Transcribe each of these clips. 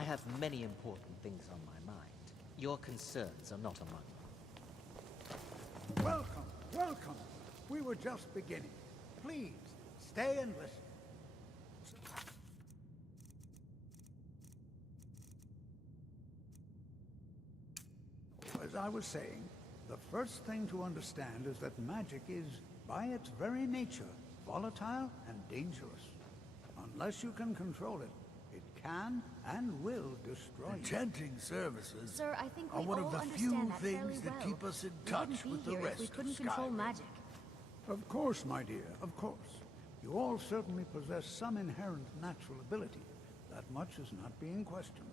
I have many important things on my mind. Your concerns are not among them. Welcome, welcome. We were just beginning. Please, stay and listen. As I was saying, the first thing to understand is that magic is, by its very nature, volatile and dangerous. Unless you can control it, it can and will destroy you. Enchanting services Sir, I think are we one all of the understand few that fairly things that well. keep us in We touch wouldn't be with the here if rest we of couldn't control Skyrim. magic. Of course, my dear, of course. You all certainly possess some inherent natural ability. That much is not being questioned.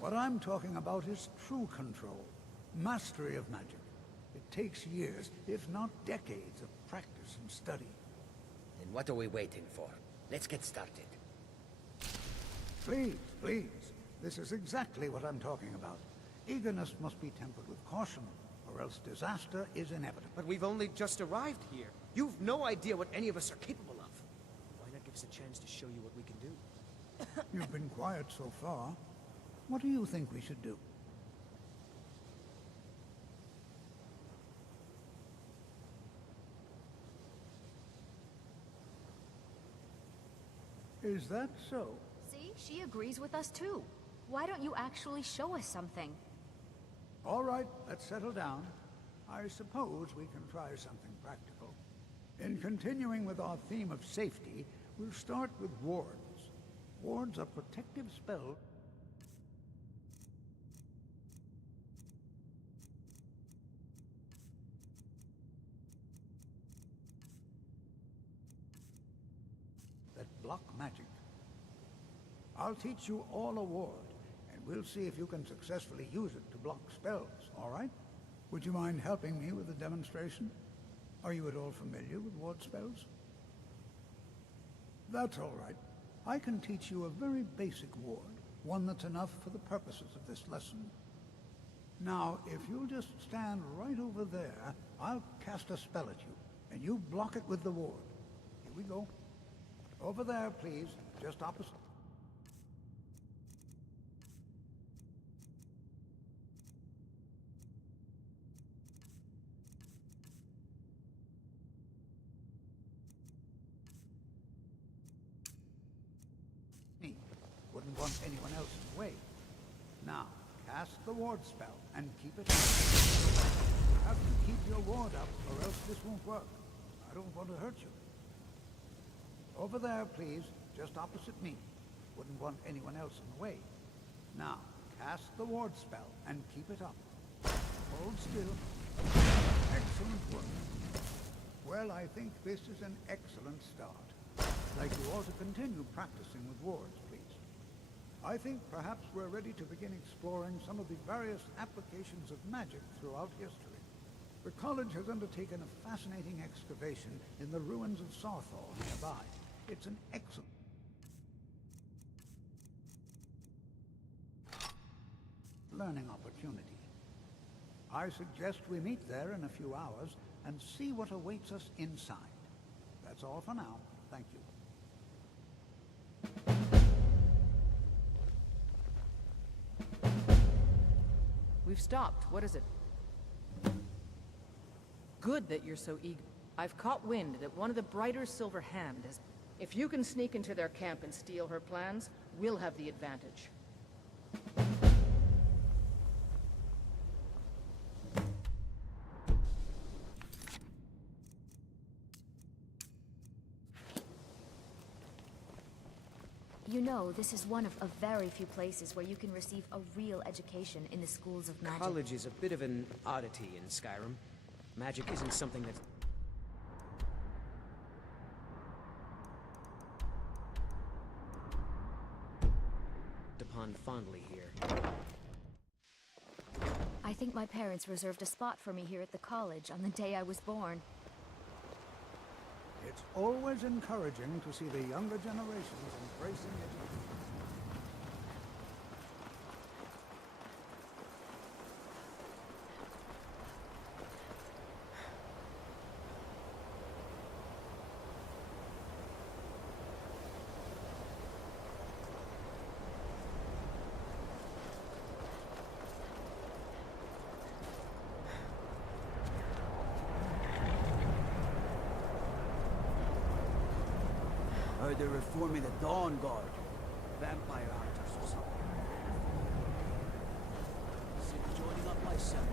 What I'm talking about is true control, mastery of magic. It takes years, if not decades, of practice and study. Then what are we waiting for? Let's get started. Please, please. This is exactly what I'm talking about. Eagerness must be tempered with caution, or else disaster is inevitable. But we've only just arrived here. You've no idea what any of us are capable of. Why not give us a chance to show you what we can do? You've been quiet so far. What do you think we should do? Is that so? See, she agrees with us too. Why don't you actually show us something? All right, let's settle down. I suppose we can try something practical. In continuing with our theme of safety, we'll start with wards. Wards are protective spells that block magic. I'll teach you all a ward, and we'll see if you can successfully use it to block spells, all right? Would you mind helping me with the demonstration? Are you at all familiar with ward spells? That's all right. I can teach you a very basic ward, one that's enough for the purposes of this lesson. Now, if you'll just stand right over there, I'll cast a spell at you, and you block it with the ward. Here we go. Over there, please, just opposite. Me. Wouldn't want anyone else in the way. Now, cast the ward spell and keep it up. You have to keep your ward up, or else this won't work. I don't want to hurt you. Over there, please, just opposite me. Wouldn't want anyone else in the way. Now, cast the ward spell and keep it up. Hold still. Excellent work. Well, I think this is an excellent start. Like you ought to continue practicing with wards, please. I think perhaps we're ready to begin exploring some of the various applications of magic throughout history. The college has undertaken a fascinating excavation in the ruins of Sarthal nearby. It's an excellent learning opportunity. I suggest we meet there in a few hours and see what awaits us inside. That's all for now. Thank you. We've stopped. What is it? Good that you're so eager. I've caught wind that one of the Brighter Silver Hand has... If you can sneak into their camp and steal her plans, we'll have the advantage. You know, this is one of a very few places where you can receive a real education in the schools of magic. College is a bit of an oddity in Skyrim. Magic isn't something that's... upon fondly here. I think my parents reserved a spot for me here at the college on the day I was born. It's always encouraging to see the younger generations embracing education. Heard they're reforming the Dawn Guard. Vampire hunters or something. Consider joining up myself.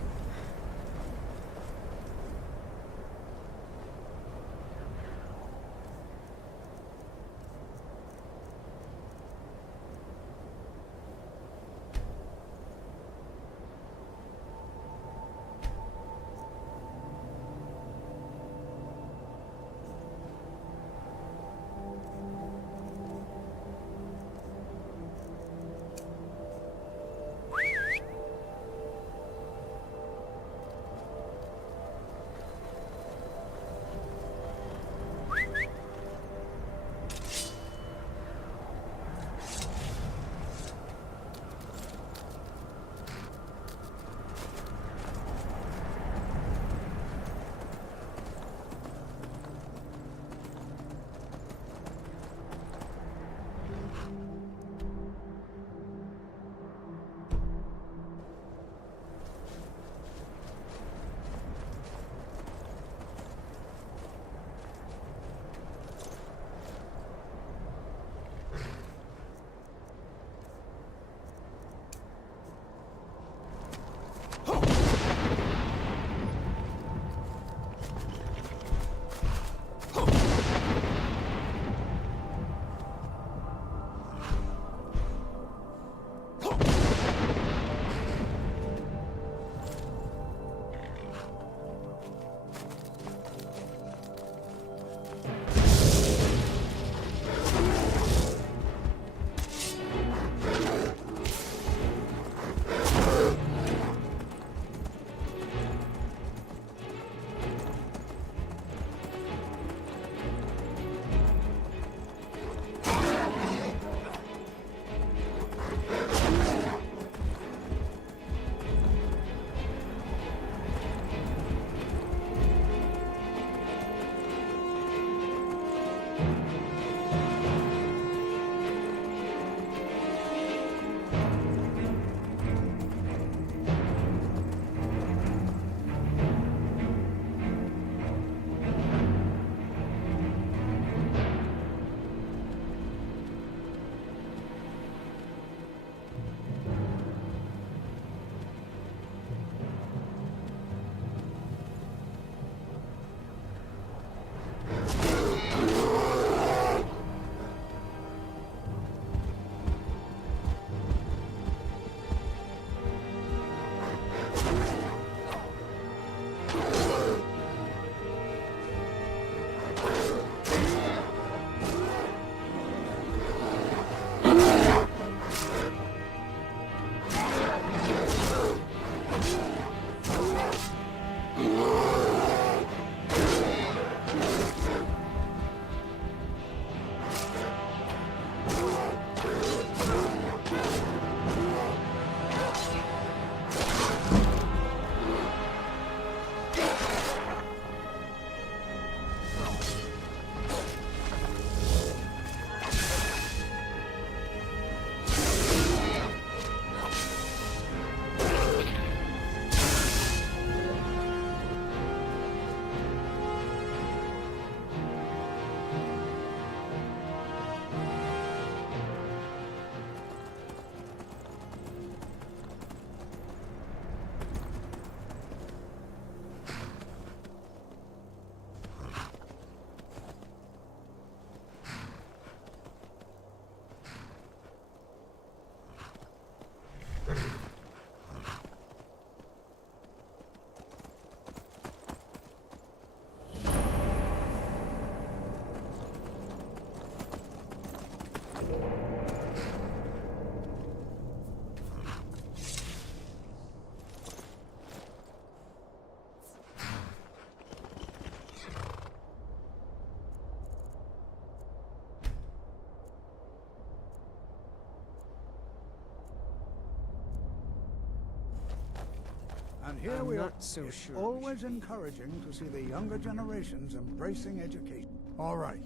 And here I'm we are. not so It's sure we always encouraging to see the younger generations embracing education. All right.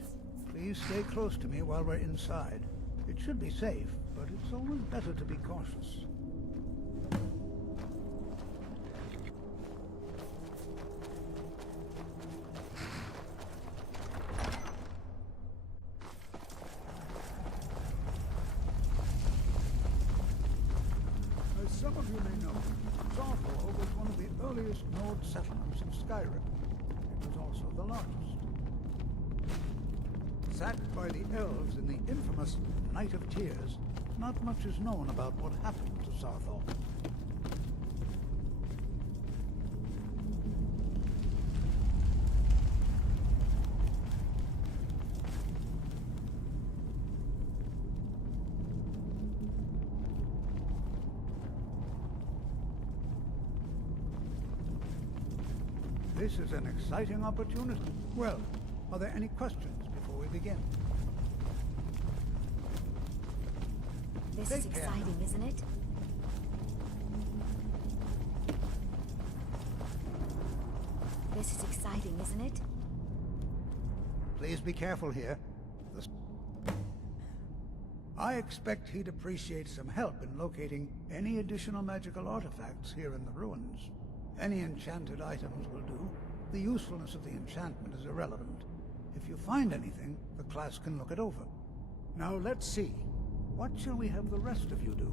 Please stay close to me while we're inside. It should be safe, but it's always better to be cautious. some of you may know, Sarthor was one of the earliest Nord settlements in Skyrim. It was also the largest. Sacked by the elves in the infamous Night of Tears, not much is known about what happened to Sarthor. This is an exciting opportunity. Well, are there any questions before we begin? This Take is care. exciting, isn't it? This is exciting, isn't it? Please be careful here. I expect he'd appreciate some help in locating any additional magical artifacts here in the ruins. Any enchanted items will do. The usefulness of the enchantment is irrelevant. If you find anything, the class can look it over. Now let's see. What shall we have the rest of you do?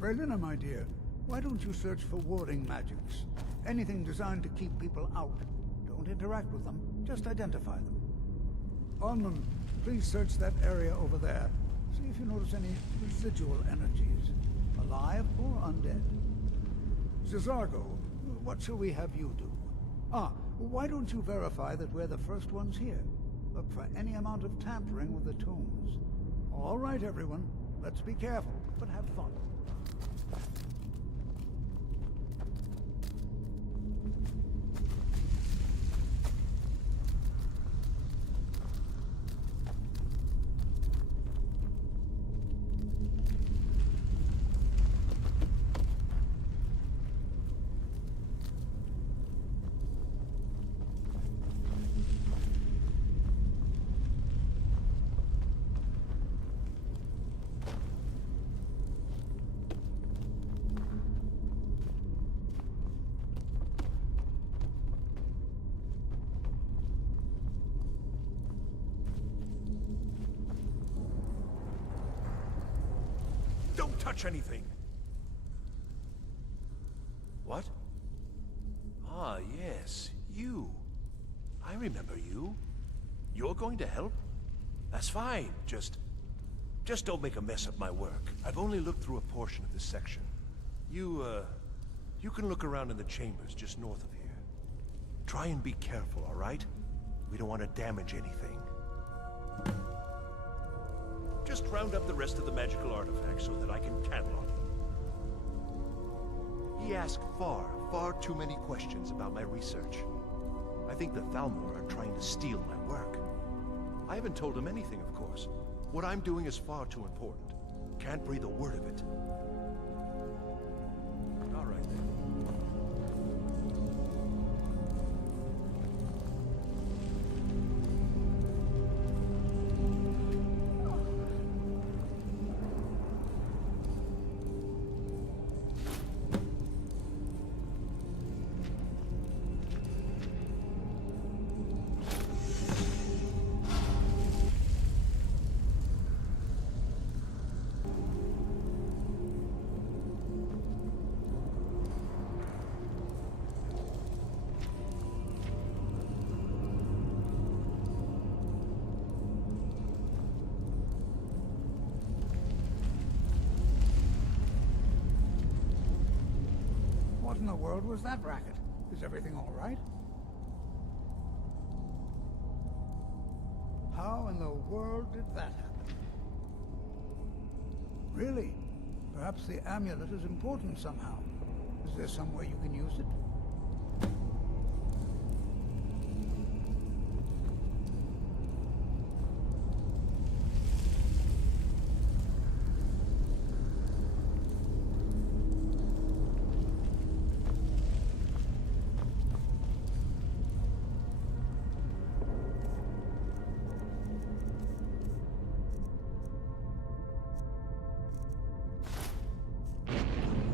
Berlina, my dear, why don't you search for warding magics? Anything designed to keep people out. Don't interact with them, just identify them. Almond, please search that area over there. See if you notice any residual energies, alive or undead. Cesargo, what shall we have you do? Why don't you verify that we're the first ones here? Look for any amount of tampering with the tombs. All right, everyone. Let's be careful, but have fun. Don't touch anything! What? Ah, yes, you. I remember you. You're going to help? That's fine, just don't make a mess of my work. I've only looked through a portion of this section. You can look around in the chambers just north of here. Try and be careful, all right? We don't want to damage anything. Just round up the rest of the magical artifacts so that I can catalog them. He asked far too many questions about my research. I think the Thalmor are trying to steal my work. I haven't told him anything, of course. What I'm doing is far too important. Can't breathe a word of it. All right then. What in the world was that racket? Is everything all right? How in the world did that happen? Really? Perhaps the amulet is important somehow. Is there some way you can use it?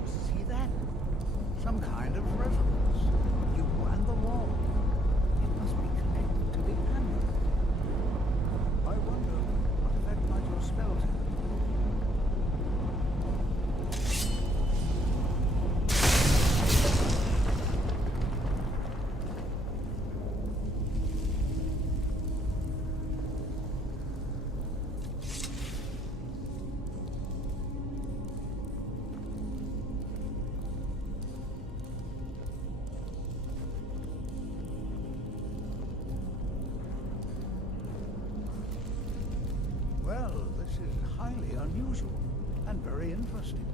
See that? Some kind of resonance. Well, this is highly unusual and very interesting.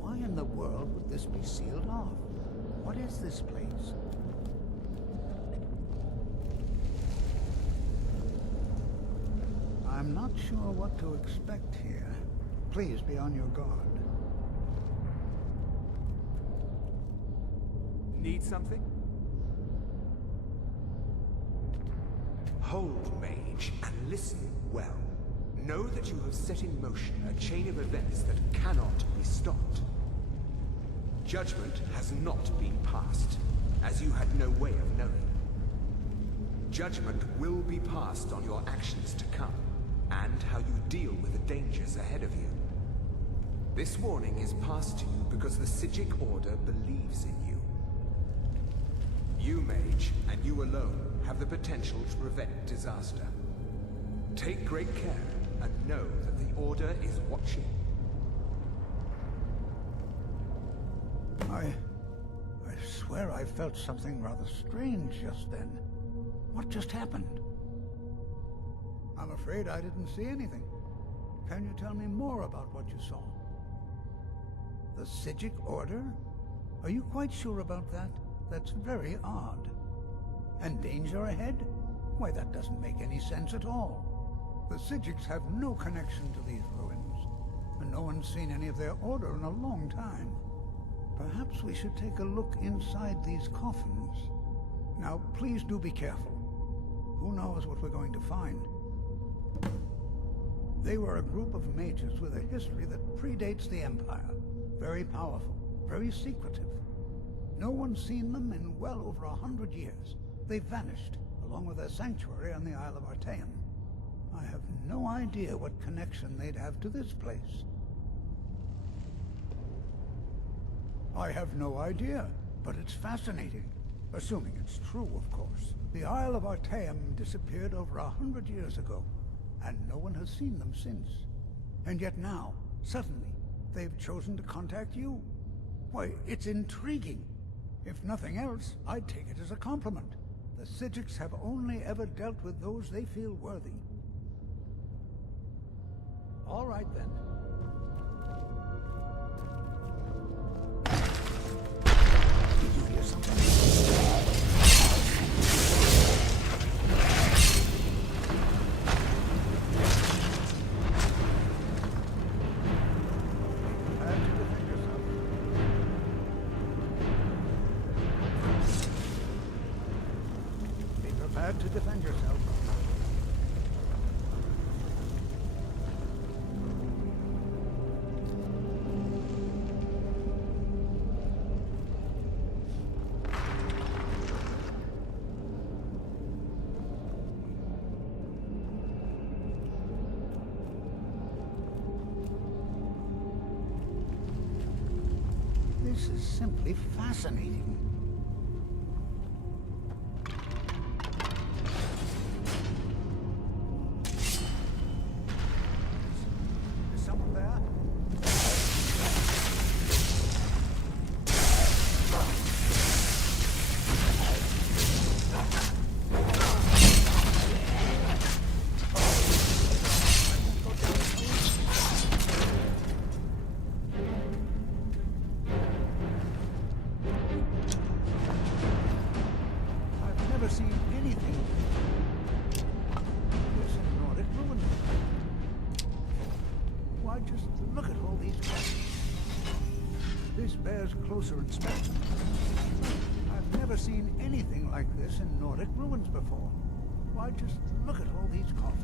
Why in the world would this be sealed off? What is this place? I'm not sure what to expect here. Please be on your guard. Need something? Hold, mage, and listen well. Know that you have set in motion a chain of events that cannot be stopped. Judgment has not been passed, as you had no way of knowing. Judgment will be passed on your actions to come, and how you deal with the dangers ahead of you. This warning is passed to you because the Psijic Order believes in you. You, mage, and you alone, have the potential to prevent disaster. Take great care, and know that the Order is watching. I swear I felt something rather strange just then. What just happened? I'm afraid I didn't see anything. Can you tell me more about what you saw? The Psijic Order? Are you quite sure about that? That's very odd. And danger ahead? Why, that doesn't make any sense at all. The Psijics have no connection to these ruins, and no one's seen any of their order in a long time. Perhaps we should take a look inside these coffins. Now, please do be careful. Who knows what we're going to find? They were a group of mages with a history that predates the Empire. Very powerful, very secretive. No one's seen them in well over 100 years. They vanished, along with their sanctuary on the Isle of Artaeum. I have no idea what connection they'd have to this place. I have no idea, but it's fascinating. Assuming it's true, of course. The Isle of Artaeum disappeared over 100 years ago, and no one has seen them since. And yet now, suddenly, they've chosen to contact you. Why, it's intriguing. If nothing else, I'd take it as a compliment. The Psijics have only ever dealt with those they feel worthy. All right, then. Did you hear something? Be prepared to defend yourself. This is simply fascinating. Is someone there? I've never seen anything. This is Nordic ruin. Why, just look at all these coffins. This bears closer inspection. I've never seen anything like this in Nordic ruins before. Why, just look at all these coffins.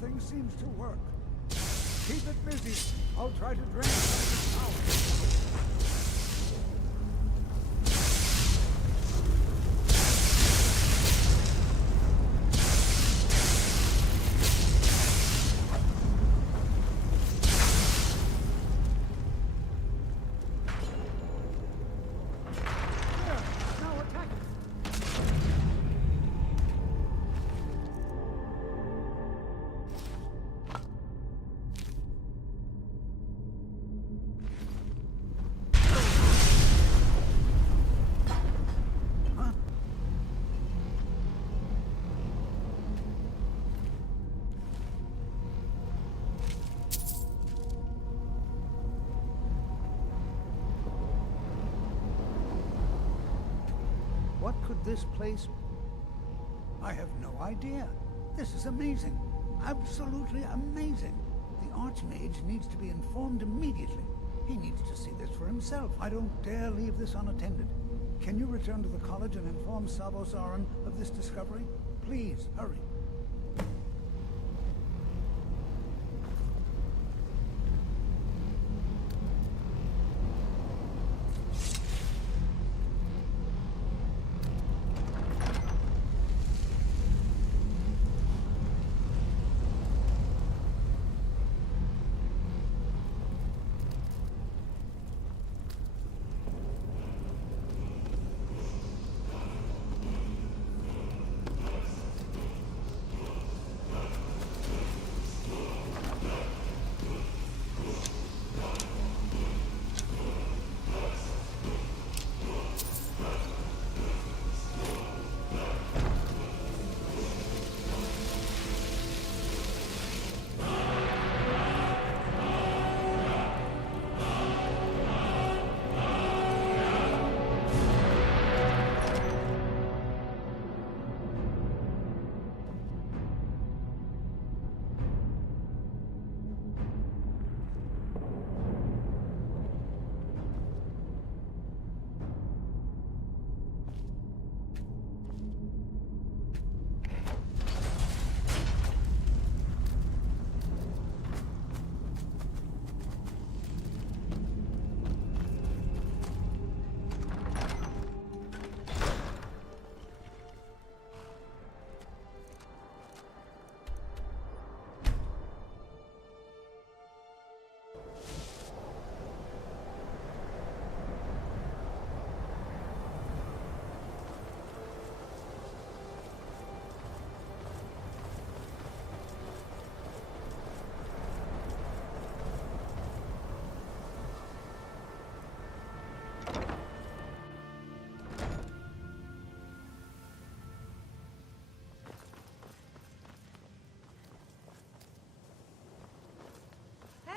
Nothing seems to work. Keep it busy. I'll try to drain the power. What could this place... I have no idea. This is amazing. Absolutely amazing. The Archmage needs to be informed immediately. He needs to see this for himself. I don't dare leave this unattended. Can you return to the college and inform Savos Aran of this discovery? Please, hurry.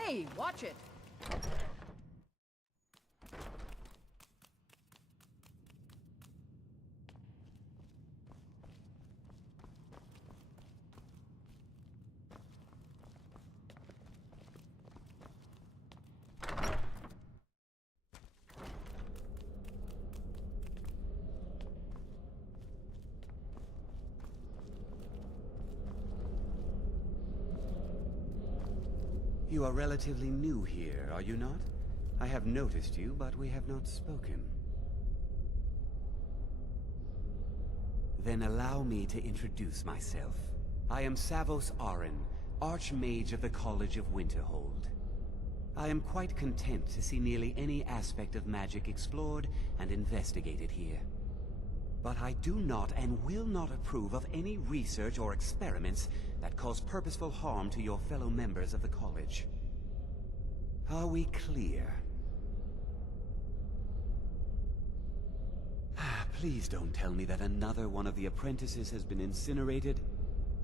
Hey, watch it! You are relatively new here, are you not? I have noticed you, but we have not spoken. Then allow me to introduce myself. I am Savos Aran, Archmage of the College of Winterhold. I am quite content to see nearly any aspect of magic explored and investigated here. But I do not and will not approve of any research or experiments that cause purposeful harm to your fellow members of the college. Are we clear? Please don't tell me that another one of the apprentices has been incinerated.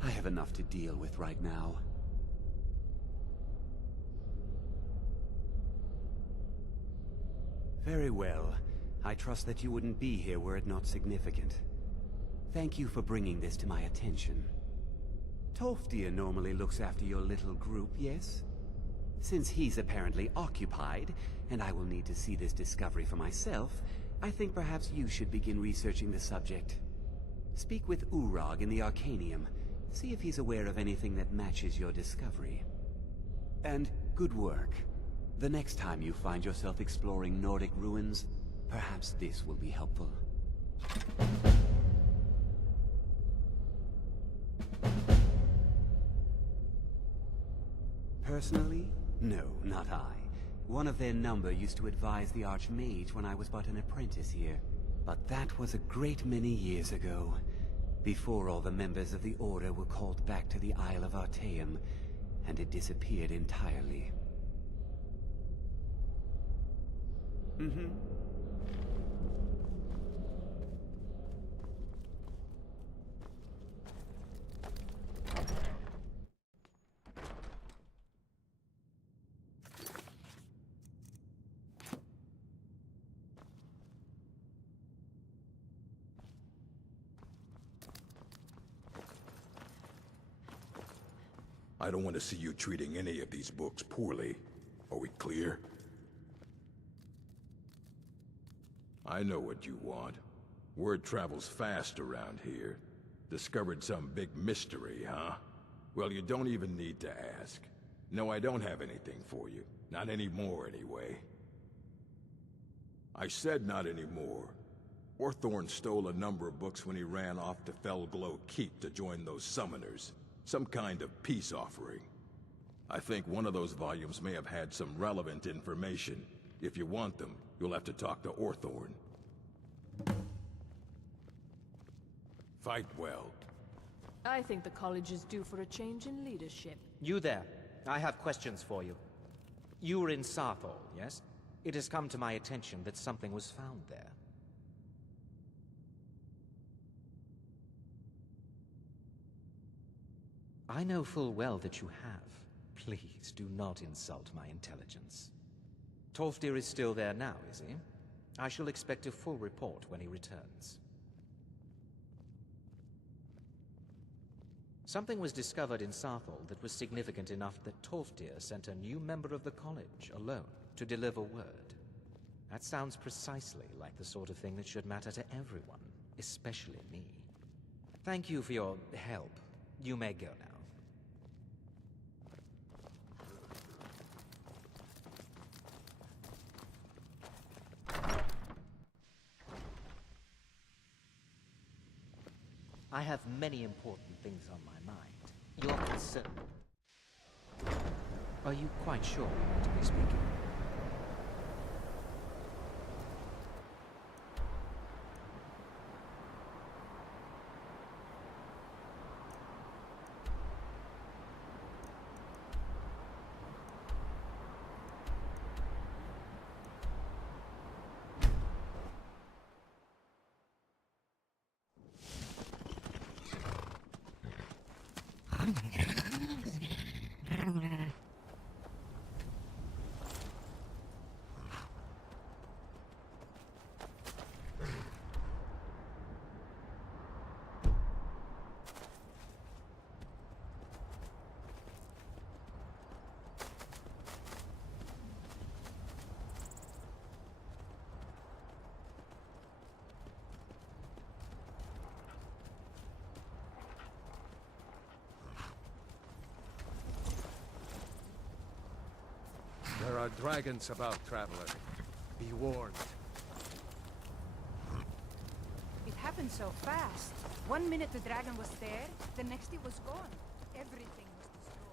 I have enough to deal with right now. Very well. I trust that you wouldn't be here were it not significant. Thank you for bringing this to my attention. Tolfdir normally looks after your little group, yes? Since he's apparently occupied, and I will need to see this discovery for myself, I think perhaps you should begin researching the subject. Speak with Urag in the Arcanium. See if he's aware of anything that matches your discovery. And good work. The next time you find yourself exploring Nordic ruins, perhaps this will be helpful. Personally? No, not I. One of their number used to advise the Archmage when I was but an apprentice here. But that was a great many years ago, before all the members of the Order were called back to the Isle of Artaeum, and it disappeared entirely. I don't want to see you treating any of these books poorly. Are we clear? I know what you want. Word travels fast around here. Discovered some big mystery, huh? Well, you don't even need to ask. No, I don't have anything for you. Not anymore, anyway. I said not anymore. Orthorn stole a number of books when he ran off to Felglow Keep to join those summoners. Some kind of peace offering. I think one of those volumes may have had some relevant information. If you want them, you'll have to talk to Orthorn. Fight well. I think the college is due for a change in leadership. You there. I have questions for you. You were in Sarthal, yes? It has come to my attention that something was found there. I know full well that you have. Please do not insult my intelligence. Tolfdir is still there now, is he? I shall expect a full report when he returns. Something was discovered in Sarthal that was significant enough that Tolfdir sent a new member of the college alone to deliver word. That sounds precisely like the sort of thing that should matter to everyone, especially me. Thank you for your help. You may go now. I have many important things on my mind. Your concern... Are you quite sure you want to be speaking? There are dragons about, traveler. Be warned. It happened so fast. 1 minute the dragon was there, the next it was gone. Everything was destroyed.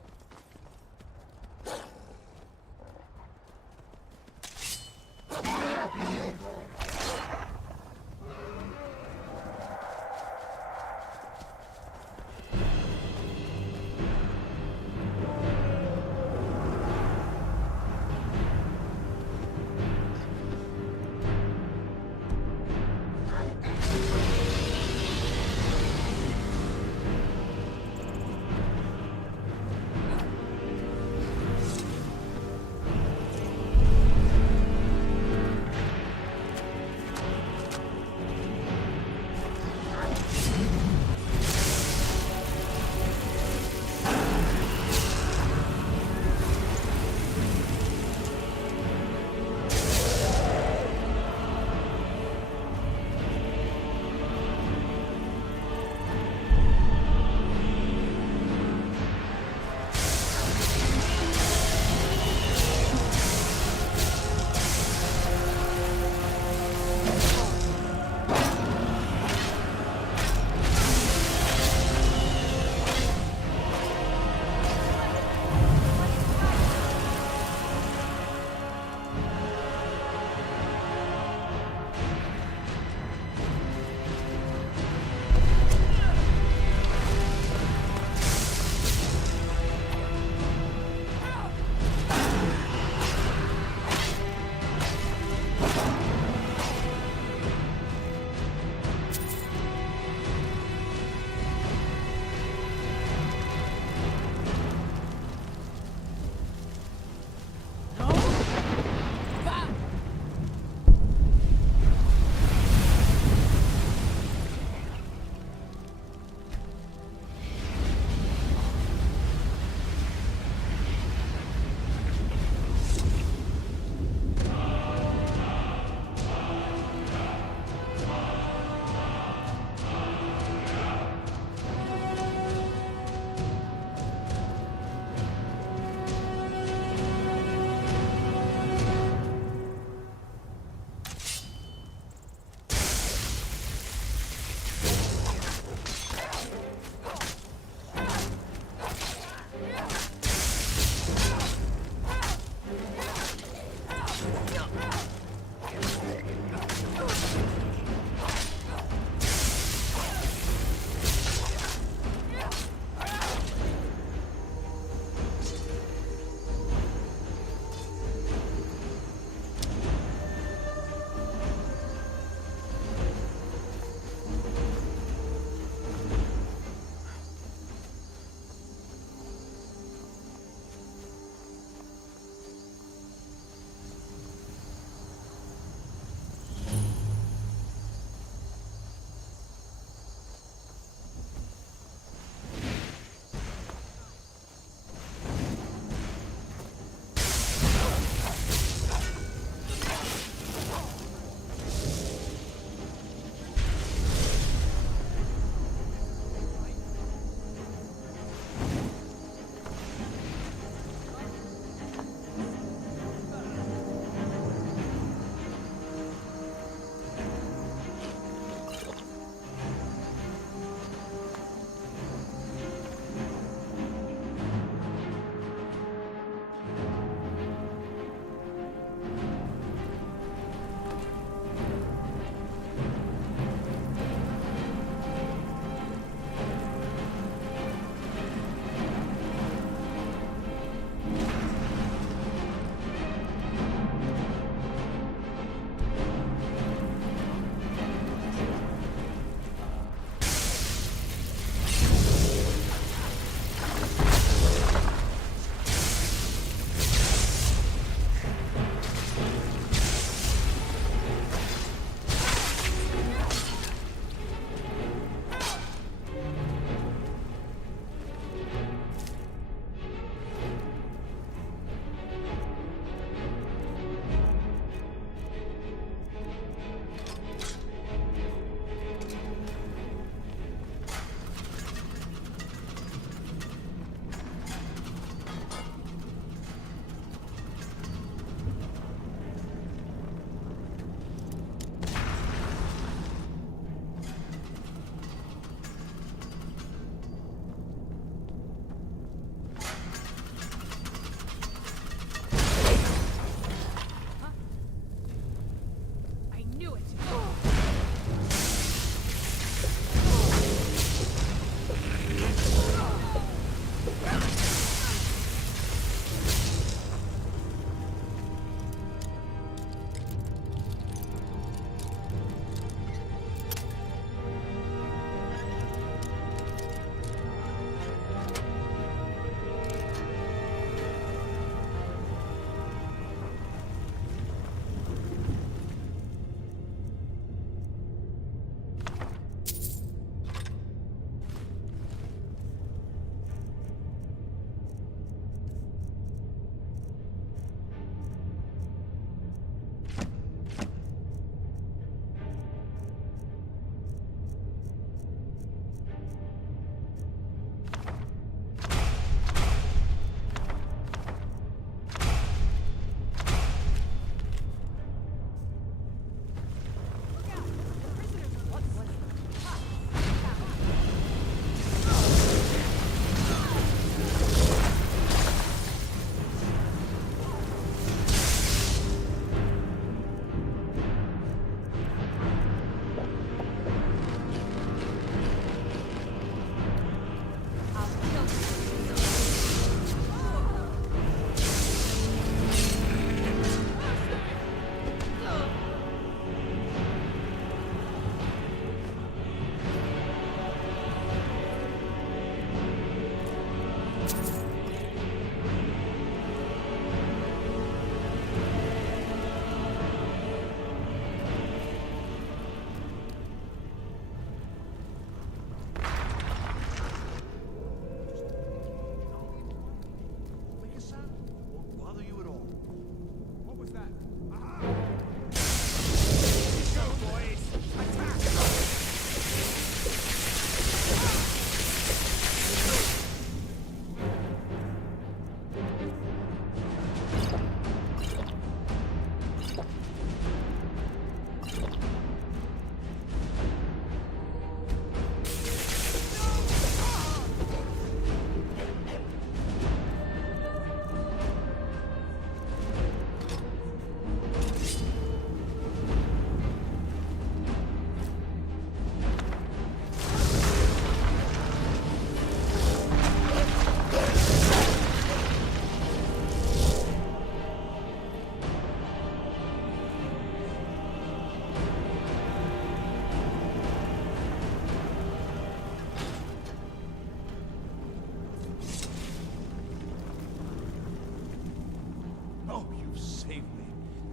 You've saved me.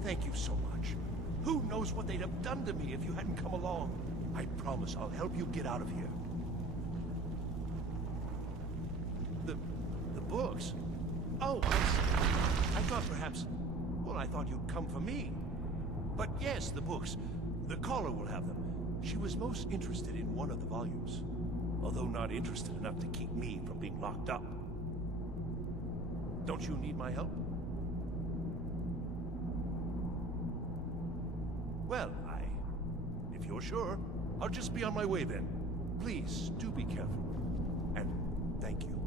Thank you so much. Who knows what they'd have done to me if you hadn't come along? I promise I'll help you get out of here. The books? Oh, I see. I thought perhaps... Well, I thought you'd come for me. But yes, the books. The caller will have them. She was most interested in one of the volumes. Although not interested enough to keep me from being locked up. Don't you need my help? Well, if you're sure, I'll just be on my way then. Please, do be careful. And thank you.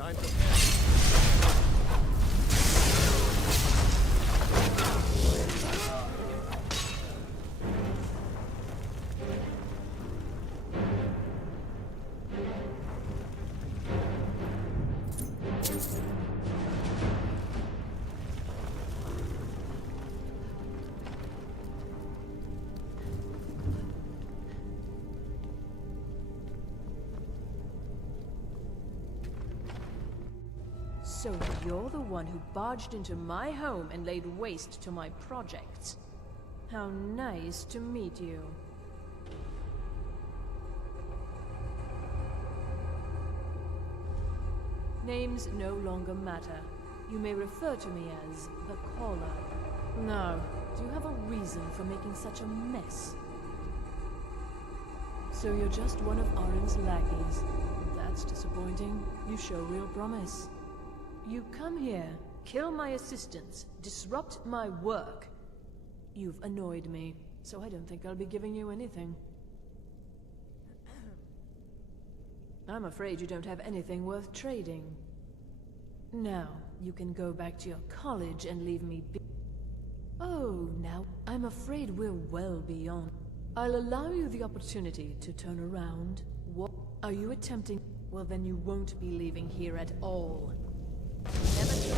Time for So you're the one who barged into my home and laid waste to my projects. How nice to meet you. Names no longer matter. You may refer to me as the Caller. Now, do you have a reason for making such a mess? So you're just one of Arin's lackeys. That's disappointing. You show real promise. You come here, kill my assistants, disrupt my work. You've annoyed me, so I don't think I'll be giving you anything. I'm afraid you don't have anything worth trading. Now, you can go back to your college and leave me be— Oh, now, I'm afraid we're well beyond. I'll allow you the opportunity to turn around. What are you attempting? Well, then you won't be leaving here at all. Never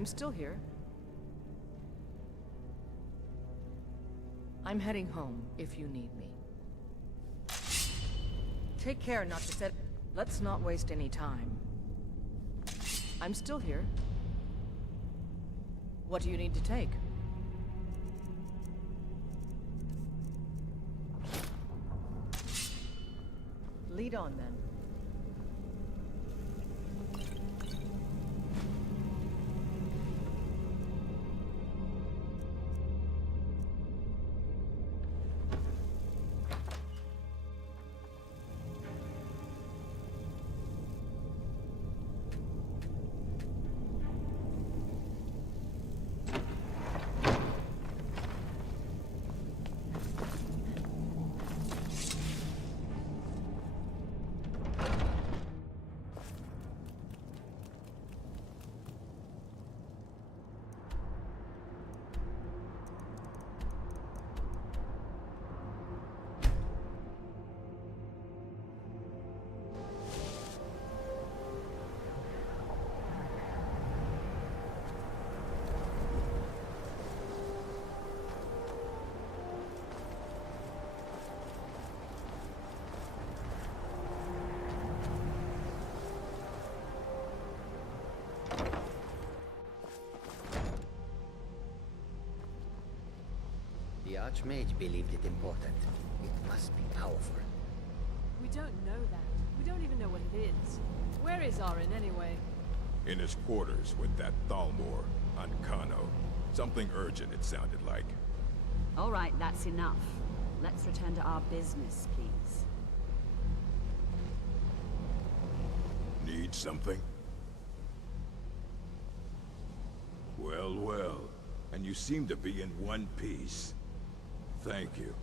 I'm still here. I'm heading home if you need me. Take care not to set— Let's not waste any time. I'm still here. What do you need to take? Lead on then. The Archmage believed it important. It must be powerful. We don't know that. We don't even know what it is. Where is Arin anyway? In his quarters with that Thalmor on Kano. Something urgent, it sounded like. All right, that's enough. Let's return to our business, please. Need something? Well, well. And you seem to be in one piece. Thank you.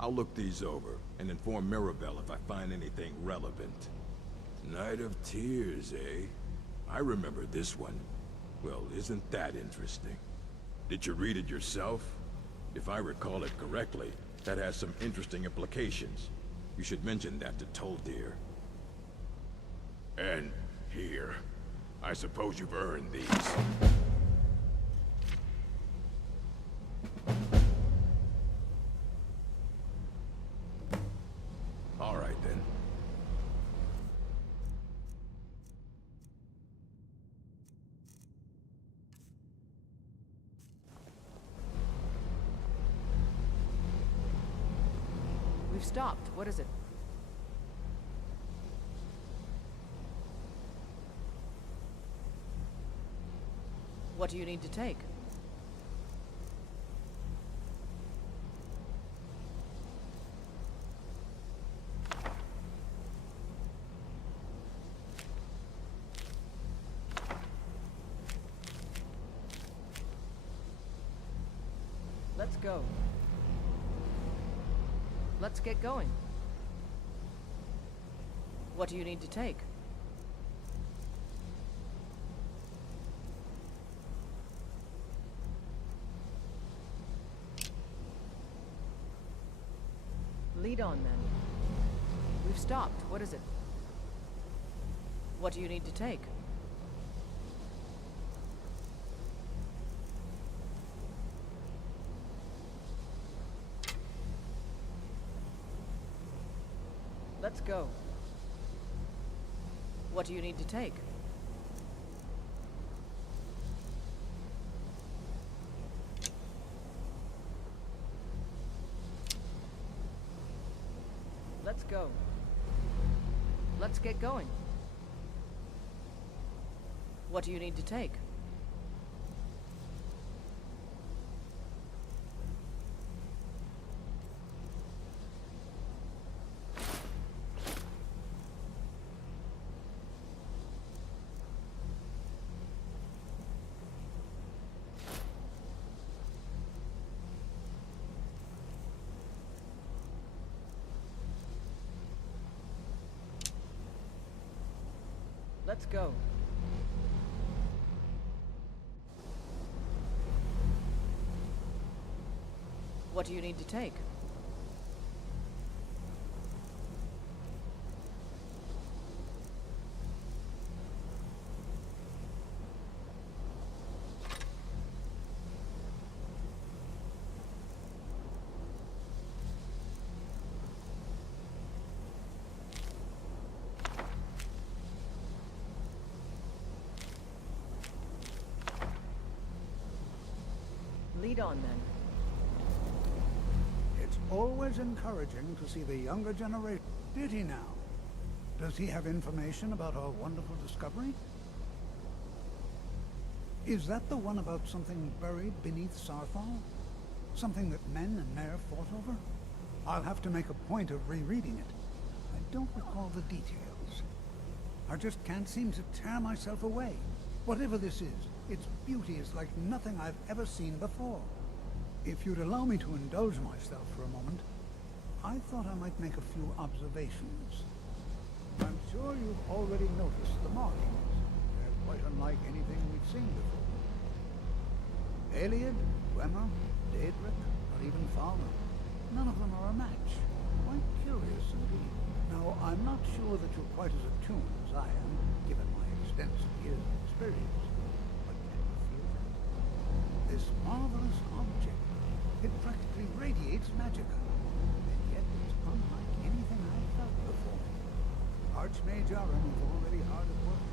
I'll look these over and inform Mirabelle if I find anything relevant. Night of Tears, eh? I remember this one. Well, isn't that interesting? Did you read it yourself? If I recall it correctly, that has some interesting implications. You should mention that to Toldir. And here. I suppose you've earned these. All right, then. We've stopped. What is it? What do you need to take? Let's go. Let's get going. What do you need to take? Lead on, then. We've stopped. What is it? What do you need to take? Let's go. What do you need to take? Let's go. Let's get going. What do you need to take? Let's go. What do you need to take? Lead on, then. It's always encouraging to see the younger generation. Did he now? Does he have information about our wonderful discovery? Is that the one about something buried beneath Sarthal? Something that men and Mare fought over? I'll have to make a point of rereading it. I don't recall the details. I just can't seem to tear myself away. Whatever this is, its beauty is like nothing I've ever seen before. If you'd allow me to indulge myself for a moment, I thought I might make a few observations. I'm sure you've already noticed the markings. They're quite unlike anything we've seen before. Aliad, Dwemer, Daedric, or even Falmer. None of them are a match. Quite curious indeed. Now, I'm not sure that you're quite as attuned as I am, given my extensive years of experience. But can you feel that? This marvelous object, it practically radiates magicka. And yet it's unlike anything I've felt before. Archmage Aaron is already hard at work,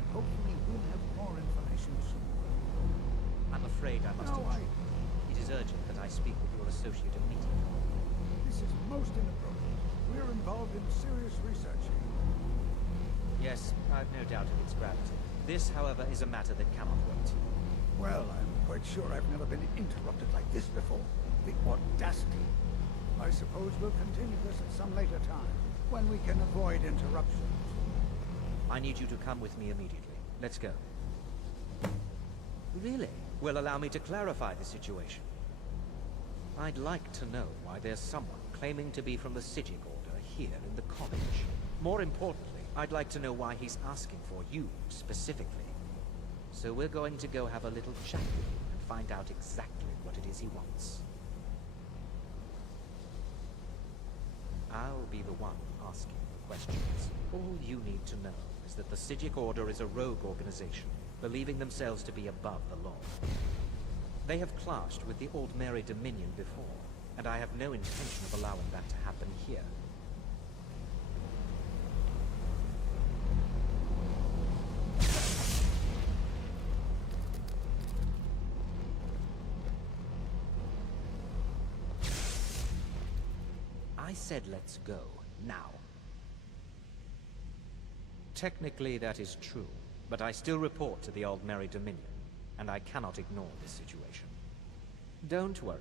and hopefully we'll have more information soon. I'm afraid I must... No, It is urgent that I speak with your associate immediately. This is most inappropriate. We're involved in serious research here. Yes, I've no doubt of its gravity. This, however, is a matter that cannot wait. Well, I'm quite sure I've never been interrupted like this before. The audacity. I suppose we'll continue this at some later time, when we can avoid interruptions. I need you to come with me immediately. Let's go. Really? Well, allow me to clarify the situation. I'd like to know why there's someone claiming to be from the Psijic Order here in the college. More importantly, I'd like to know why he's asking for you, specifically. So we're going to go have a little chat with him and find out exactly what it is he wants. I'll be the one asking the questions. All you need to know is that the Psijic Order is a rogue organization, believing themselves to be above the law. They have clashed with the Aldmeri Dominion before, and I have no intention of allowing that to happen here. I said let's go, now. Technically that is true, but I still report to the Aldmeri Dominion, and I cannot ignore this situation. Don't worry.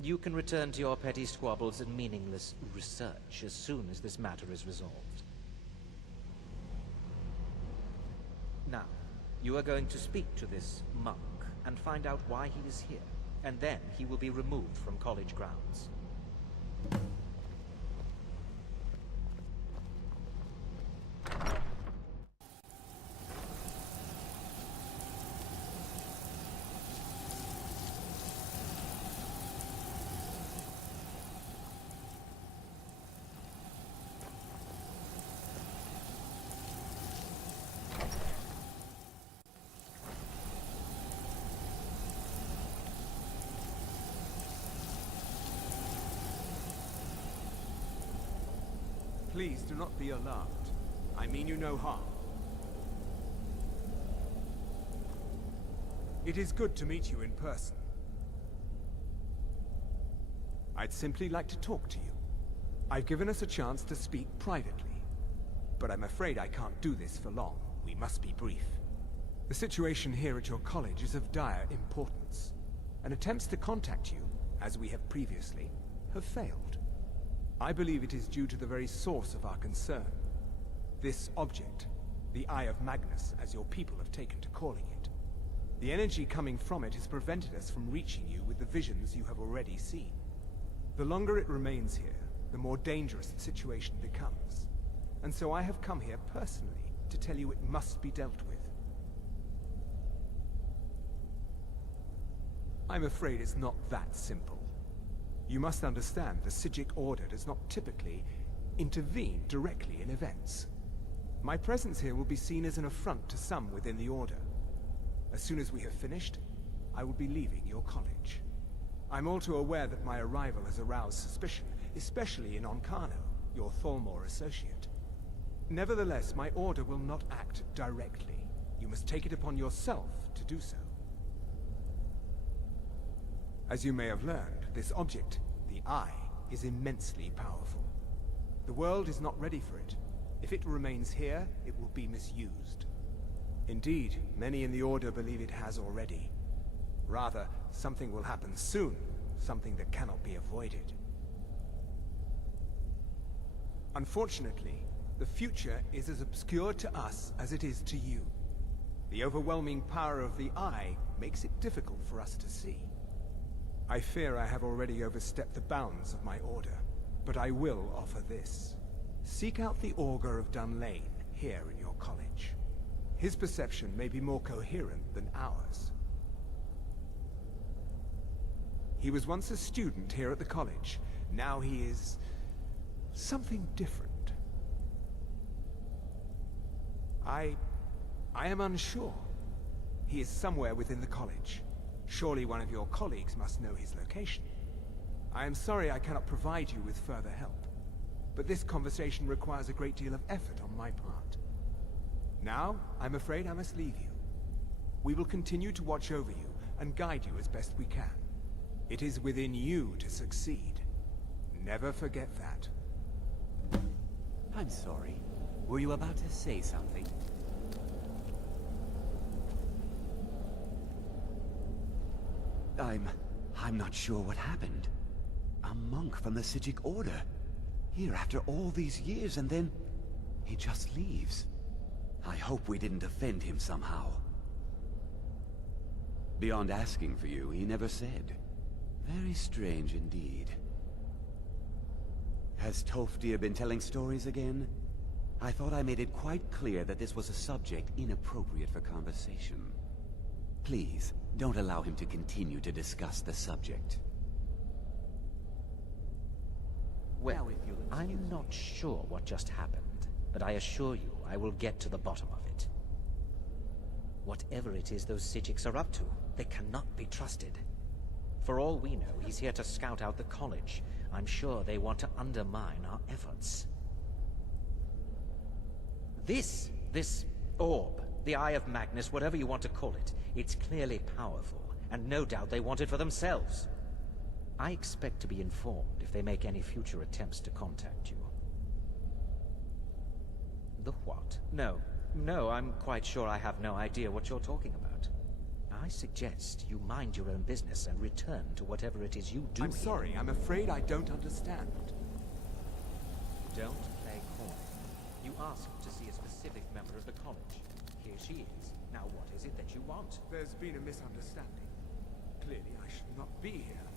You can return to your petty squabbles and meaningless research as soon as this matter is resolved. Now, you are going to speak to this monk and find out why he is here, and then he will be removed from college grounds. Please do not be alarmed. I mean you no harm. It is good to meet you in person. I'd simply like to talk to you. I've given us a chance to speak privately, but I'm afraid I can't do this for long. We must be brief. The situation here at your college is of dire importance, and attempts to contact you, as we have previously, have failed. I believe it is due to the very source of our concern. This object, the Eye of Magnus, as your people have taken to calling it. The energy coming from it has prevented us from reaching you with the visions you have already seen. The longer it remains here, the more dangerous the situation becomes. And so I have come here personally to tell you it must be dealt with. I'm afraid it's not that simple. You must understand the Psijic Order does not typically intervene directly in events. My presence here will be seen as an affront to some within the Order. As soon as we have finished, I will be leaving your college. I'm all too aware that my arrival has aroused suspicion, especially in Onkano, your Thalmor associate. Nevertheless, my Order will not act directly. You must take it upon yourself to do so. As you may have learned, this object, the Eye, is immensely powerful. The world is not ready for it. If it remains here, it will be misused. Indeed, many in the Order believe it has already. Rather, something will happen soon, something that cannot be avoided. Unfortunately, the future is as obscure to us as it is to you. The overwhelming power of the Eye makes it difficult for us to see. I fear I have already overstepped the bounds of my Order, but I will offer this. Seek out the Augur of Dunlane here in your college. His perception may be more coherent than ours. He was once a student here at the college. Now he is something different. I am unsure. He is somewhere within the college. Surely one of your colleagues must know his location. I am sorry I cannot provide you with further help, but this conversation requires a great deal of effort on my part. Now, I'm afraid I must leave you. We will continue to watch over you and guide you as best we can. It is within you to succeed. Never forget that. I'm sorry. Were you about to say something? I'm not sure what happened. A monk from the Psijic Order. Here after all these years, and then he just leaves. I hope we didn't offend him somehow. Beyond asking for you, he never said. Very strange indeed. Has Toftir been telling stories again? I thought I made it quite clear that this was a subject inappropriate for conversation. Please, don't allow him to continue to discuss the subject. Well, I'm not sure what just happened, but I assure you I will get to the bottom of it. Whatever it is those Psijics are up to, they cannot be trusted. For all we know, he's here to scout out the college. I'm sure they want to undermine our efforts. This orb, the Eye of Magnus, whatever you want to call it, it's clearly powerful, and no doubt they want it for themselves. I expect to be informed if they make any future attempts to contact you. The what? No, I'm quite sure I have no idea what you're talking about. I suggest you mind your own business and return to whatever it is you do. I'm sorry, I'm afraid I don't understand. Don't play coy. You asked to see a specific member of the college. Here she is. Now what is it that you want? There's been a misunderstanding. Clearly I should not be here.